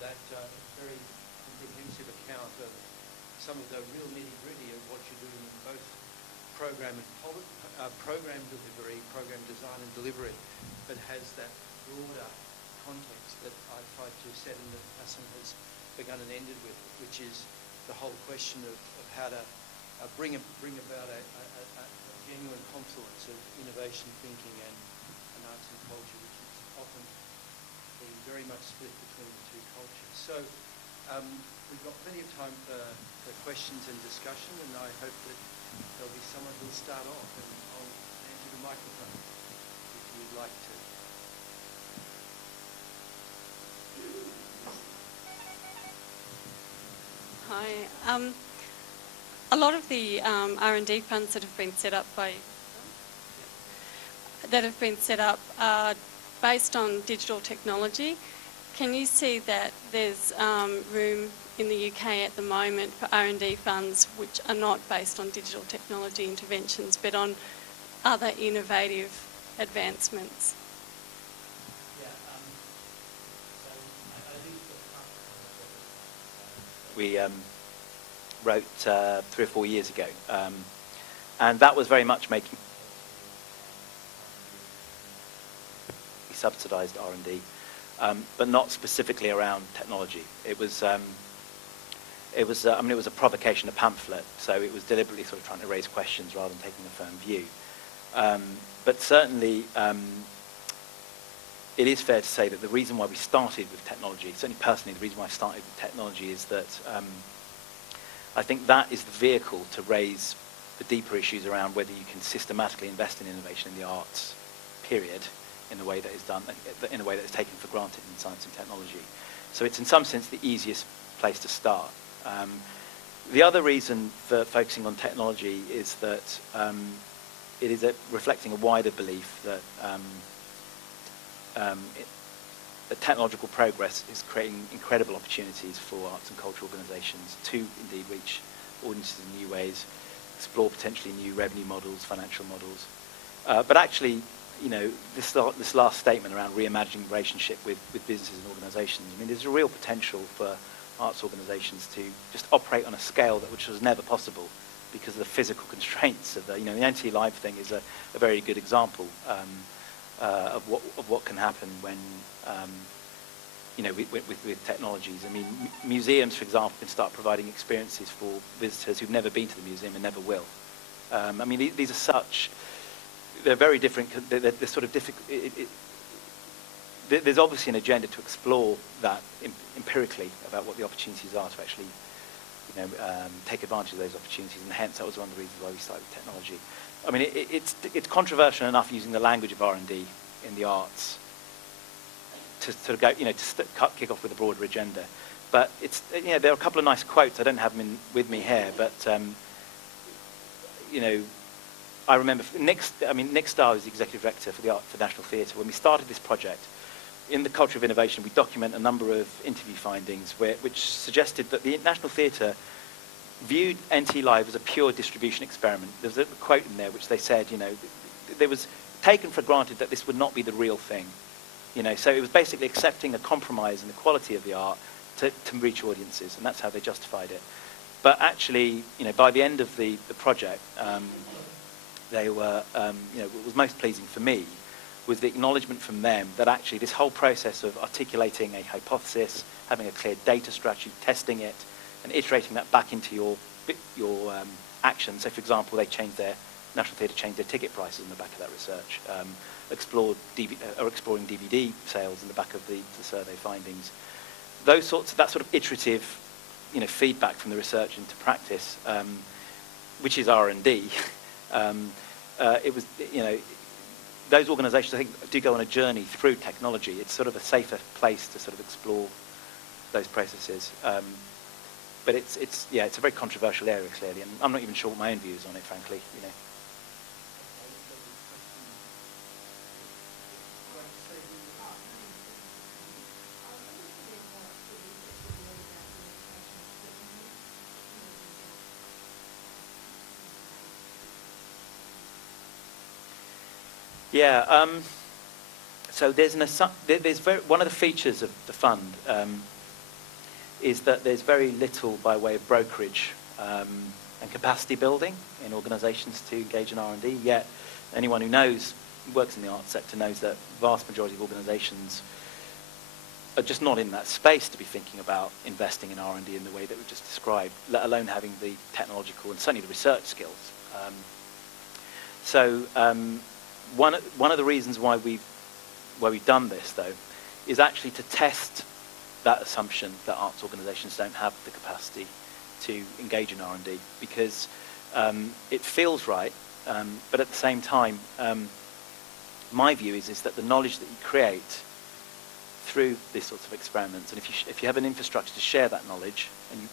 that very comprehensive account of some of the real nitty-gritty of what you're doing in both program delivery, program design and delivery, but has that broader context that I tried to set and that Hasan has begun and ended with, which is the whole question of how to bring about a genuine confluence of innovation thinking and arts and culture, which is often being very much split between the two cultures. So we've got plenty of time for questions and discussion, and I hope that there'll be someone who'll start off, and I'll hand you the microphone if you'd like to. Hi. A lot of the R&D funds that have been set up are based on digital technology. Can you see that there's room in the UK at the moment for R&D funds which are not based on digital technology interventions but on other innovative advancements? We wrote 3 or 4 years ago, and that was very much making subsidised R&D, but not specifically around technology. It was a provocation, a pamphlet, so it was deliberately sort of trying to raise questions rather than taking a firm view. But certainly, it is fair to say that the reason why we started with technology, certainly personally, the reason why I started with technology is that I think that is the vehicle to raise the deeper issues around whether you can systematically invest in innovation in the arts, period, in the way that is done, in a way that is taken for granted in science and technology. So it's in some sense the easiest place to start. The other reason for focusing on technology is that it is reflecting a wider belief that technological progress is creating incredible opportunities for arts and cultural organisations to indeed reach audiences in new ways, explore potentially new revenue models, financial models. But actually, you know, this last statement around reimagining the relationship with businesses and organisations, I mean, there's a real potential for arts organisations to just operate on a scale which was never possible because of the physical constraints of the NT Live thing is a very good example of what can happen when with technologies. I mean, museums, for example, can start providing experiences for visitors who've never been to the museum and never will. I mean, these are they're very different. They're sort of difficult. There's obviously an agenda to explore that empirically about what the opportunities are to actually, take advantage of those opportunities, and hence that was one of the reasons why we started with technology. I mean, it's controversial enough using the language of R&D in the arts to sort of go, to kick off with a broader agenda. But there are a couple of nice quotes. I don't have them with me here, but I remember Nick Starr is the executive director for the National Theatre. When we started this project, in the culture of innovation, we document a number of interview findings which suggested that the National Theatre viewed NT Live as a pure distribution experiment. There's a quote in there which they said, there was taken for granted that this would not be the real thing. So it was basically accepting a compromise in the quality of the art to reach audiences, and that's how they justified it. But actually, by the end of the project, they were, what was most pleasing for me was the acknowledgement from them that actually this whole process of articulating a hypothesis, having a clear data strategy, testing it, and iterating that back into your action. So, for example, National Theatre changed their ticket prices in the back of that research, exploring DVD sales in the back of the survey findings. That sort of iterative, feedback from the research into practice, which is R&D. It was, those organisations, I think, do go on a journey through technology. It's sort of a safer place to sort of explore those processes. But it's a very controversial area, clearly, and I'm not even sure what my own views on it, frankly. So there's one of the features of the fund is that there's very little by way of brokerage and capacity building in organisations to engage in R&D, yet anyone who works in the arts sector knows that the vast majority of organisations are just not in that space to be thinking about investing in R&D in the way that we've just described, let alone having the technological and certainly the research skills. One of the reasons why we've done this, though, is actually to test that assumption that arts organisations don't have the capacity to engage in R&D, because it feels right, but at the same time, my view is that the knowledge that you create through these sorts of experiments, and if you have an infrastructure to share that knowledge,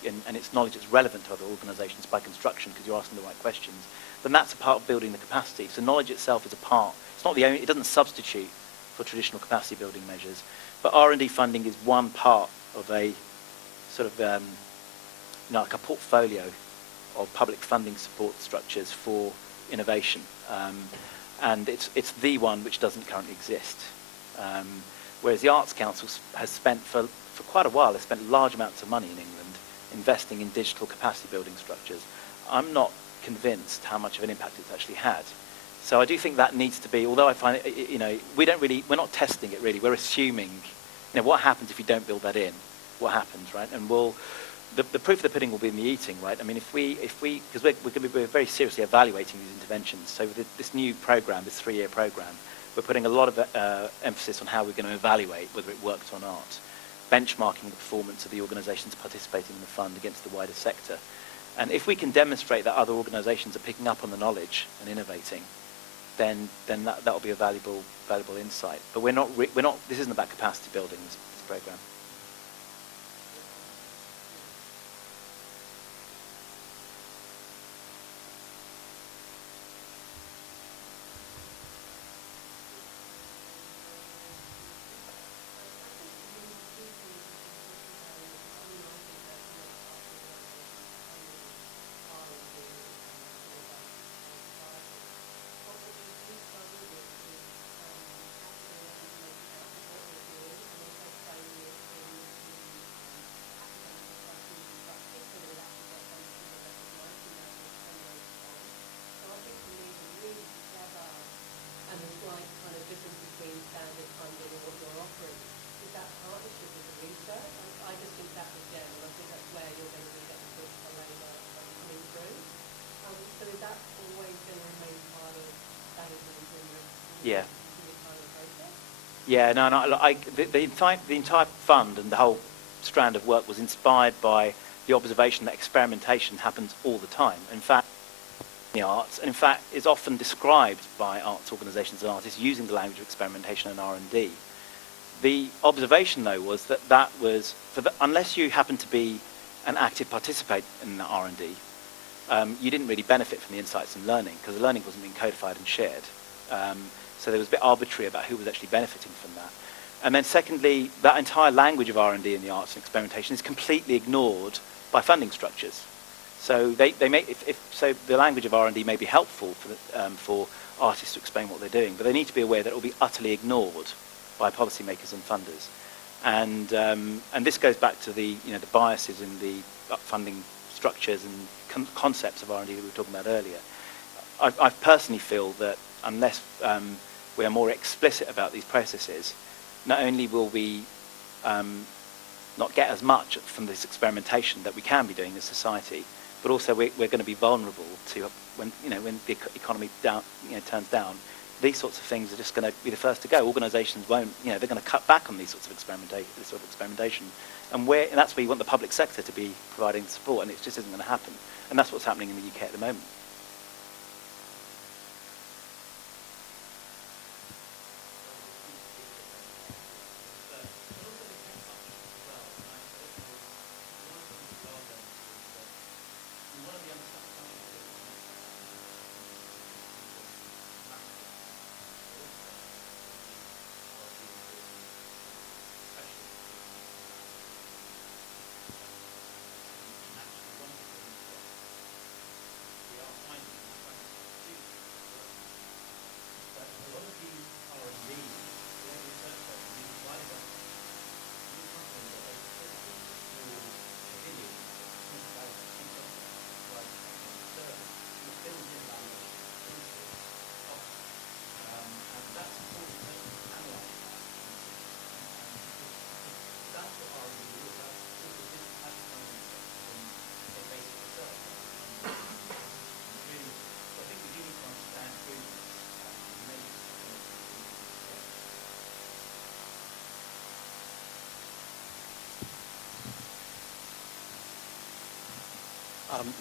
and it's knowledge that's relevant to other organisations by construction because you're asking the right questions, then that's a part of building the capacity. So knowledge itself is a part. It's not the only. It doesn't substitute for traditional capacity building measures, but R&D funding is one part of a sort of like a portfolio of public funding support structures for innovation, and it's the one which doesn't currently exist. Whereas the Arts Council has spent for quite a while, has spent large amounts of money in England investing in digital capacity building structures. I'm not convinced how much of an impact it's actually had. So I do think that needs to be, although I find it, we're not testing it really, we're assuming, what happens if you don't build that in? What happens, right? And the proof of the pudding will be in the eating, right? I mean, because we're very seriously evaluating these interventions. So with this new program, this 3-year program, we're putting a lot of emphasis on how we're going to evaluate whether it worked or not, benchmarking the performance of the organisations participating in the fund against the wider sector. And if we can demonstrate that other organisations are picking up on the knowledge and innovating, then that will be a valuable insight. But we're not. This isn't about capacity building. This program. Yeah. Yeah, the entire fund and the whole strand of work was inspired by the observation that experimentation happens all the time. In fact, in the arts, and in fact is often described by arts organisations and artists using the language of experimentation and R&D. The observation, though, was that was, unless you happen to be an active participant in the R&D, you didn't really benefit from the insights and learning, because the learning wasn't being codified and shared. So there was a bit arbitrary about who was actually benefiting from that. And then secondly, that entire language of R&D in the arts and experimentation is completely ignored by funding structures. So the language of R&D may be helpful for artists to explain what they're doing, but they need to be aware that it will be utterly ignored by policymakers and funders. And this goes back to the biases in the funding structures and concepts of R&D that we were talking about earlier. I personally feel that unless we are more explicit about these processes, not only will we not get as much from this experimentation that we can be doing as society, but also we're going to be vulnerable to when the economy turns down. These sorts of things are just going to be the first to go. Organisations won't, they're going to cut back on these sorts of experimentation, and that's where you want the public sector to be providing support, and it just isn't going to happen. And that's what's happening in the UK at the moment.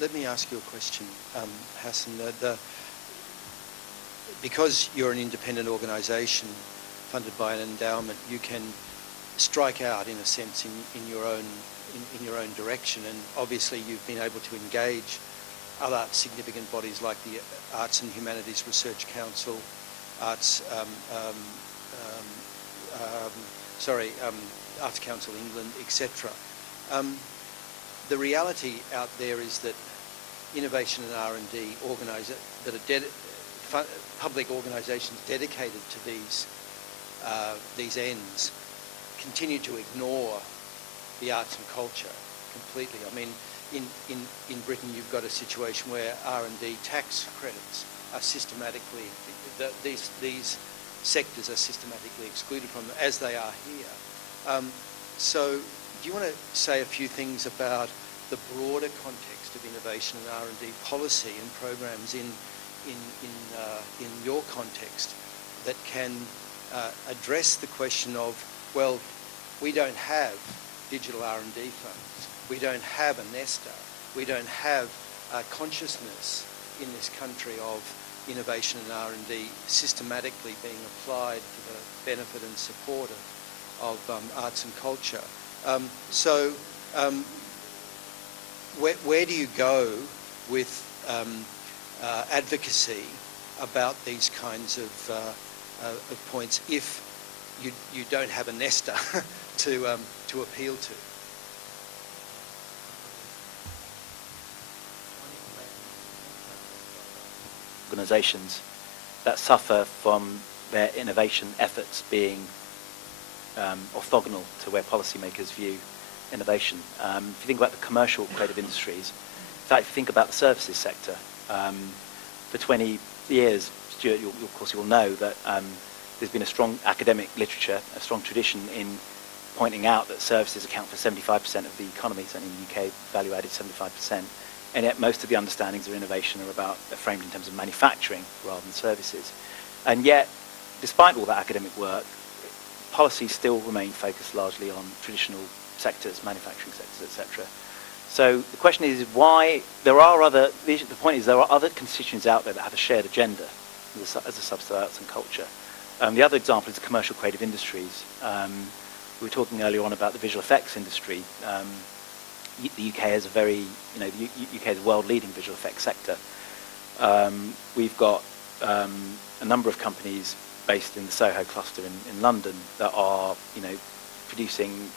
Let me ask you a question, Hasan. Because you're an independent organisation funded by an endowment, you can strike out, in a sense, in your own direction. And obviously, you've been able to engage other significant bodies like the Arts and Humanities Research Council, Arts Council England, etc. The reality out there is that innovation and R&D that are public organisations dedicated to these ends continue to ignore the arts and culture completely. I mean, in Britain, you've got a situation where R&D tax credits are systematically, these sectors are systematically excluded from them, as they are here. So do you want to say a few things about the broader context of innovation and R&D policy and programs in your context that can address the question of, well, we don't have digital R&D funds, we don't have a NESTA, we don't have a consciousness in this country of innovation and R&D systematically being applied for the benefit and support of arts and culture. So where do you go with advocacy about these kinds of points if you don't have a NESTA to appeal to? Organisations that suffer from their innovation efforts being orthogonal to where policymakers view innovation. If you think about the commercial creative industries, in fact, if you think about the services sector, for 20 years, Stuart, of course you will know that there's been a strong academic literature, a strong tradition in pointing out that services account for 75% of the economy, certainly in the UK, value added 75%, and yet most of the understandings of innovation are framed in terms of manufacturing rather than services. And yet, despite all that academic work, policies still remain focused largely on traditional sectors, manufacturing sectors, etc. So the question is why there are other, the point is there are other constituents out there that have a shared agenda as a subset of arts and culture. The other example is the commercial creative industries. We were talking earlier on about the visual effects industry. The UK has the UK is a world-leading visual effects sector. We've got a number of companies based in the Soho cluster in London that are, producing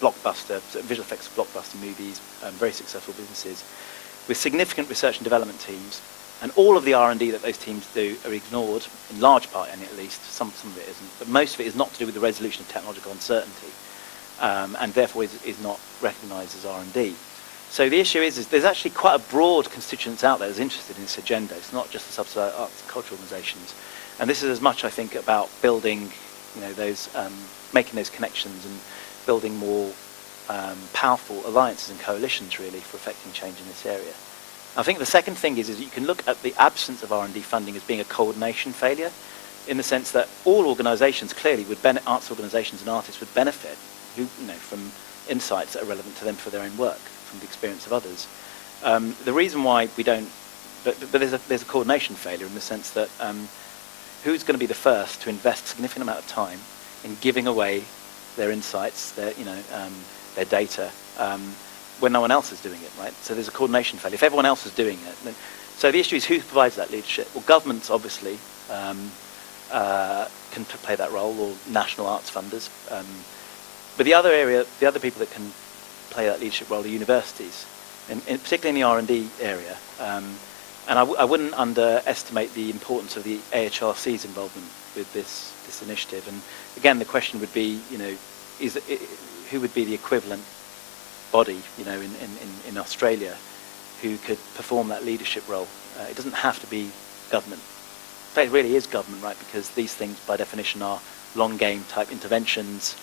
visual effects blockbuster movies, very successful businesses, with significant research and development teams. And all of the R&D that those teams do are ignored, in large part, and at least some of it isn't, but most of it is not to do with the resolution of technological uncertainty, and therefore is not recognised as R&D. So the issue is there's actually quite a broad constituents out there that's interested in this agenda. It's not just the subsidised arts and cultural organisations. And this is as much, I think, about building, those, making those connections and building more powerful alliances and coalitions, really, for affecting change in this area. I think the second thing is you can look at the absence of R&D funding as being a coordination failure, in the sense that all organisations clearly arts organisations and artists would benefit, from insights that are relevant to them for their own work, from the experience of others. The reason why we don't, but there's a coordination failure in the sense that who's going to be the first to invest a significant amount of time in giving away their insights, their data, when no one else is doing it, right? So there's a coordination failure. If everyone else is doing it, then, so the issue is who provides that leadership. Well, governments obviously can play that role, or national arts funders. But the other people that can play that leadership role are universities, particularly in the R&D area. And I wouldn't underestimate the importance of the AHRC's involvement with this initiative. And again, the question would be, who would be the equivalent body, in Australia, who could perform that leadership role? It doesn't have to be government. In fact, it really is government, right? Because these things, by definition, are long game type interventions.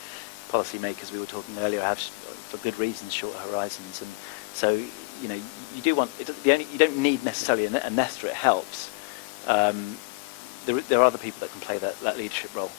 Policymakers, we were talking earlier, have, for good reasons, shorter horizons, and so you do want. You don't need necessarily a NESTA. It helps. There are other people that can play that leadership role.